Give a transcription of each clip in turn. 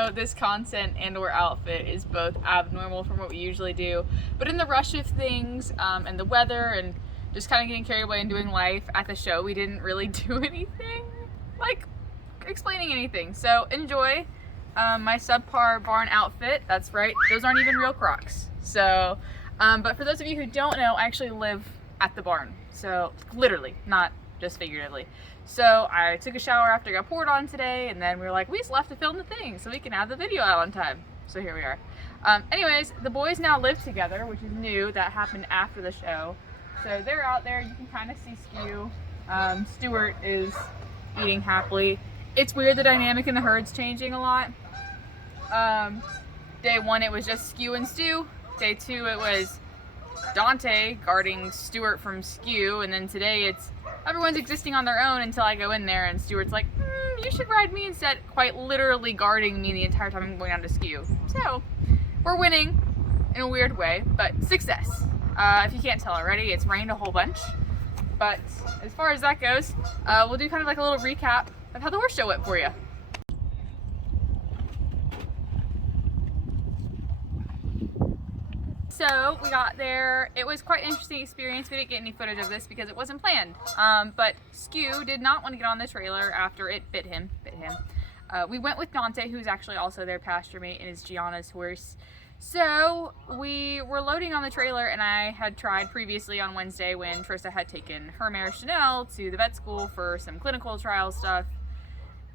know this content and or outfit is both abnormal from what we usually do, but in the rush of things and the weather and just kind of getting carried away and doing life at the show, we didn't really do anything like explaining anything. So enjoy my subpar barn outfit. That's right, those aren't even real Crocs. So but for those of you who don't know, I actually live at the barn, so literally, not just figuratively. So I took a shower after I got poured on today, and then we were like, we just left to film the thing so we can have the video out on time. So here we are. Anyways, the boys now live together, which is new. That happened after the show. So they're out there. You can kind of see Skew. Stuart is eating happily. It's weird, the dynamic in the herd's changing a lot. Day one, it was just Skew and Stu. Day two, it was Dante guarding Stuart from Skew, and then today it's everyone's existing on their own until I go in there and Stuart's like, you should ride me instead, quite literally guarding me the entire time I'm going down to Skew. So we're winning in a weird way, but success. If you can't tell already, it's rained a whole bunch, but as far as that goes, we'll do kind of like a little recap of how the horse show went for you. So we got there. It was quite an interesting experience. We didn't get any footage of this because it wasn't planned. But Skew did not want to get on the trailer after it bit him. We went with Dante, who's actually also their pasture mate and is Gianna's horse. So we were loading on the trailer, and I had tried previously on Wednesday when Trista had taken her mare Chanel to the vet school for some clinical trial stuff.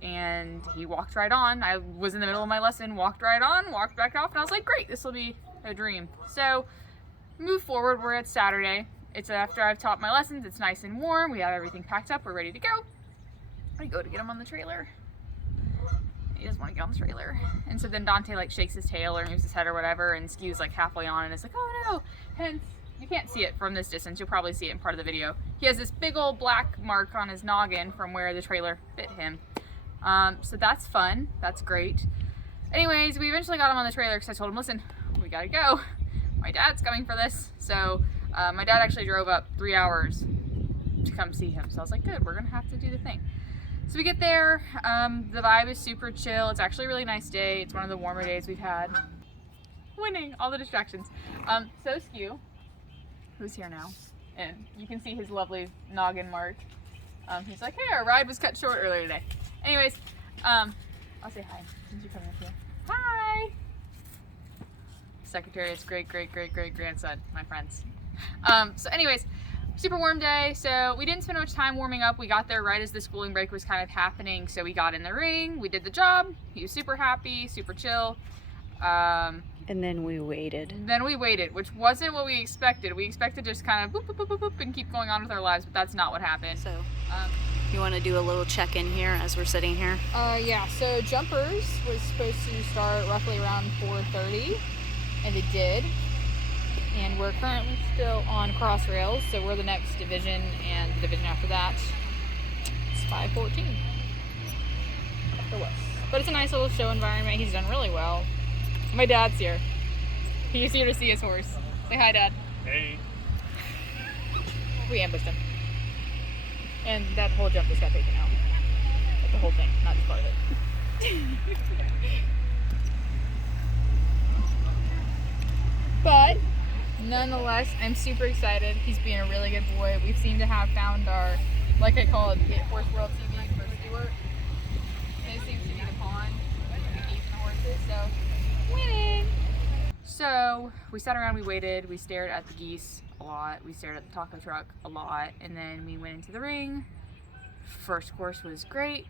And he walked right on. I was in the middle of my lesson, walked right on, walked back off, and I was like, great, this will be a dream. So move forward, we're at Saturday. It's after I've taught my lessons, it's nice and warm, we have everything packed up, we're ready to go. I go to get him on the trailer. He doesn't want to get on the trailer. And so then Dante like shakes his tail or moves his head or whatever, and Skew's like halfway on and it's like, oh no. Hence, you can't see it from this distance, you'll probably see it in part of the video. He has this big old black mark on his noggin from where the trailer bit him. So that's fun, that's great. Anyways, we eventually got him on the trailer because I told him, listen, we gotta go. My dad's coming for this. So my dad actually drove up 3 hours to come see him. So I was like, good, we're gonna have to do the thing. So we get there, the vibe is super chill. It's actually a really nice day. It's one of the warmer days we've had. Winning, all the distractions. So Skew, who's here now, and you can see his lovely noggin mark. He's like, hey, our ride was cut short earlier today. Anyways, I'll say hi since you're coming up here. Hi! Secretariat's great grandson, my friends. So anyways, super warm day. So we didn't spend much time warming up. We got there right as the schooling break was kind of happening. So we got in the ring, we did the job. He was super happy, super chill. And then we waited. Which wasn't what we expected. We expected to just kind of boop, boop, boop, boop, boop, and keep going on with our lives, but that's not what happened. So, you want to do a little check-in here as we're sitting here? Yeah, so Jumpers was supposed to start roughly around 4:30, and it did. And we're currently still on Crossrails, so we're the next division, and the division after that, it's 5:14 for Wes. But it's a nice little show environment. He's done really well. My dad's here. He's here to see his horse. Say hi, Dad. Hey. We ambushed him. And that whole jump just got taken out. Like the whole thing, not just part of it. But, nonetheless, I'm super excited. He's being a really good boy. We seem to have found our, like I call it, Horse World TV for Stuart. It seems to be the pond, the geese and the horses, so winning! So, we sat around, we waited, we stared at the geese a lot, we stared at the taco truck a lot, and then we went into the ring. First course was great.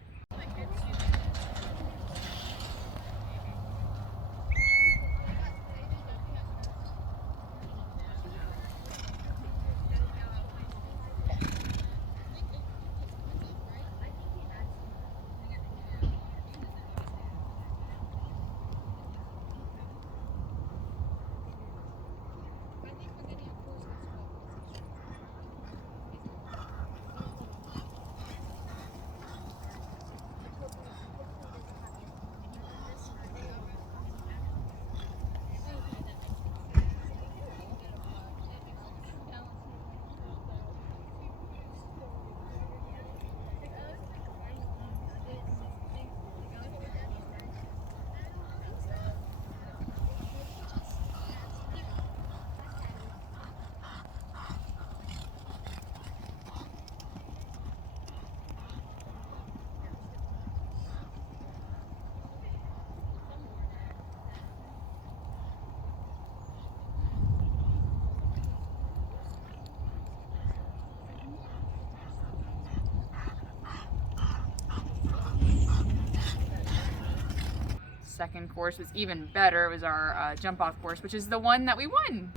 second course was even better. It was our jump off course, which is the one that we won.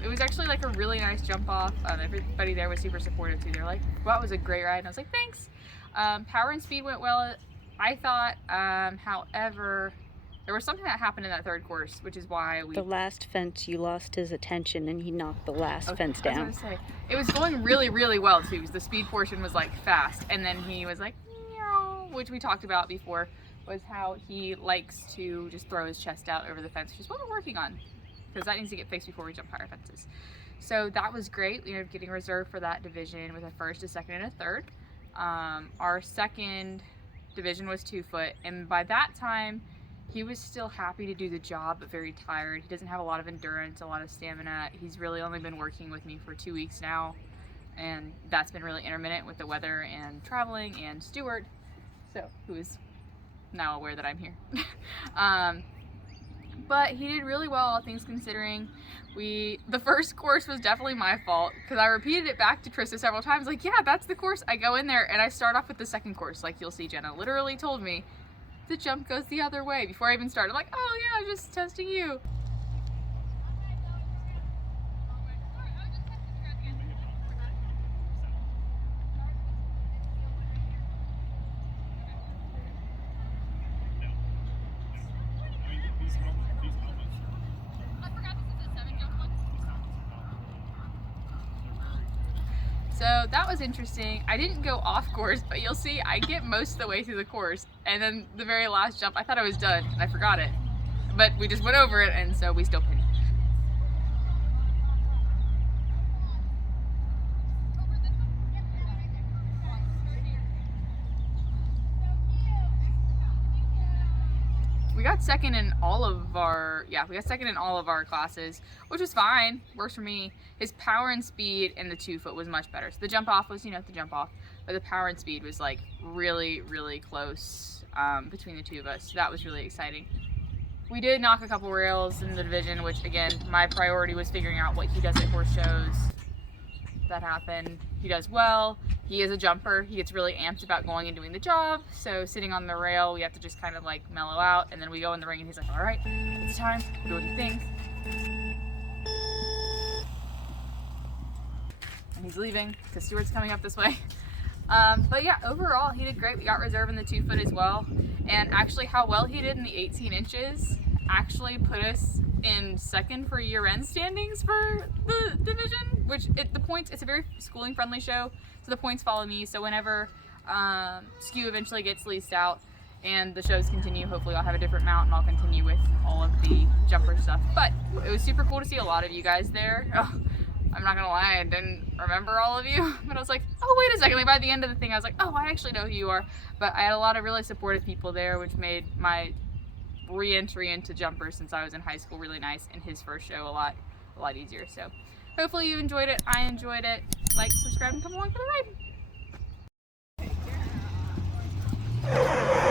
It was actually like a really nice jump off. Everybody there was super supportive too. They're like, "Wow, it was a great ride." And I was like, "Thanks." Power and speed went well, I thought. However, there was something that happened in that third course, which is why we. The last fence, you lost his attention and he knocked the last fence I down. was gonna say, it was going really, really well too. Because the speed portion was like fast, and then he was like, "Meow," which we talked about before, was how he likes to just throw his chest out over the fence, which is what we're working on. Because that needs to get fixed before we jump higher fences. So that was great. We ended up getting reserved for that division with a first, a second, and a third. Our second division was 2 foot, and by that time, he was still happy to do the job, but very tired. He doesn't have a lot of endurance, a lot of stamina. He's really only been working with me for 2 weeks now, and that's been really intermittent with the weather and traveling and Stuart, who is now aware that I'm here. But he did really well, all things considering. The first course was definitely my fault because I repeated it back to Trista several times, like, yeah, that's the course. I go in there and I start off with the second course. Like you'll see, Jenna literally told me the jump goes the other way before I even started. I'm like, oh yeah, I'm just testing you. So that was interesting. I didn't go off course, but you'll see I get most of the way through the course, and then the very last jump, I thought I was done, and I forgot it. But we just went over it, and so we still pinned. We got second in all of our, classes, which was fine, works for me. His power and speed in the 2 foot was much better. So the jump off was, the jump off, but the power and speed was like really, really close between the two of us. So that was really exciting. We did knock a couple rails in the division, which again, my priority was figuring out what he does at horse shows. That happened. He does well. He is a jumper. He gets really amped about going and doing the job. So sitting on the rail, we have to just kind of like mellow out, and then we go in the ring and he's like, all right, it's time, do what he thinks. And he's leaving because Stuart's coming up this way. But yeah, overall he did great. We got reserve in the 2 foot as well. And actually how well he did in the 18 inches actually put us in second for year-end standings for the division, which the points, it's a very schooling friendly show, so the points follow me. So whenever Skew eventually gets leased out and the shows continue, hopefully I'll have a different mount and I'll continue with all of the jumper stuff. But it was super cool to see a lot of you guys there. Oh, I'm not gonna lie, I didn't remember all of you, but I was like, oh wait a second, like by the end of the thing I was like, oh, I actually know who you are. But I had a lot of really supportive people there, which made my re-entry into jumpers since I was in high school really nice, and his first show a lot easier. So hopefully you enjoyed it. I enjoyed it. Like, subscribe, and come along for the ride.